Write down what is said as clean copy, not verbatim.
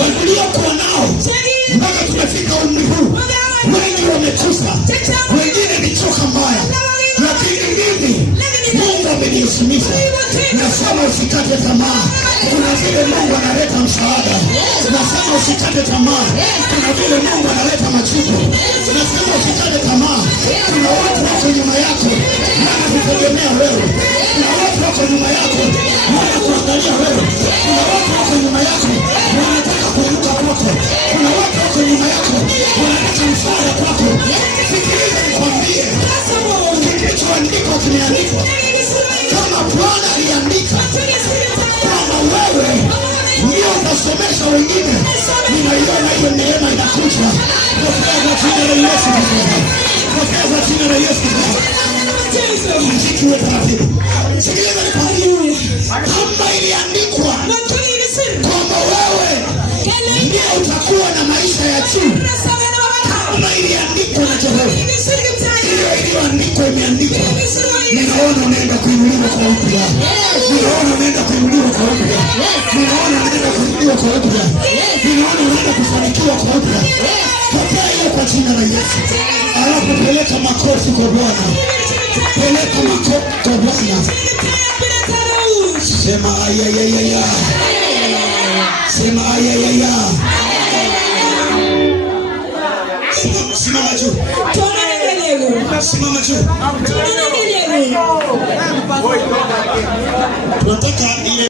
waliokuwa nao mpaka tumefika umri huu, wengi wamekufa, wengine ni choka mbaya, lakini mimi Mungu amenisimamisha. Nasema usikate tamaa, kuna vile Mungu analeta msaada. Nasema usikate tamaa, kuna vile Mungu analeta majibu. Nasema usikate tamaa, kuna watu wako nyuma yako wanakutegemea wewe, kuna watu wako nyuma yako wanakuangalia wewe, kuna watu wako nyuma yako wanataka kuinuka kwako, kuna watu wako nyuma yako wanataka msaada kwako. Sikiliza nikwambie, kilichoandikwa kimeandikwa. Kama Bwana aliandika kwamba wewe ndio utasomesha wengine, ninaiona hiyo neema inakuja. Pokea kwa jina la Yesu Kristo, pokea kwa jina la Yesu Kristo. Mziki wetu taratibu. Sikiliza nikwambie, kama iliandikwa kwamba wewe ndio utakuwa na maisha ya juu, kama iliandikwa na Jehova, hiyo iliyoandikwa imeandikwa. Ninaona unaenda kuinuliwa kwa upya. Ninaona unaenda kuinuliwa kwa upya. Ninaona unaenda kuinuliwa kwa upya. Ninaona unaenda kufanikiwa kwa upya. Pokea hiyo kwa jina la Yesu. Alafu peleka makofi kwa Bwana. Peleka makofi kwa Bwana. Sema ayayayaya. Sema ayayaya. Simama juu. Simama juu. Tunataka ile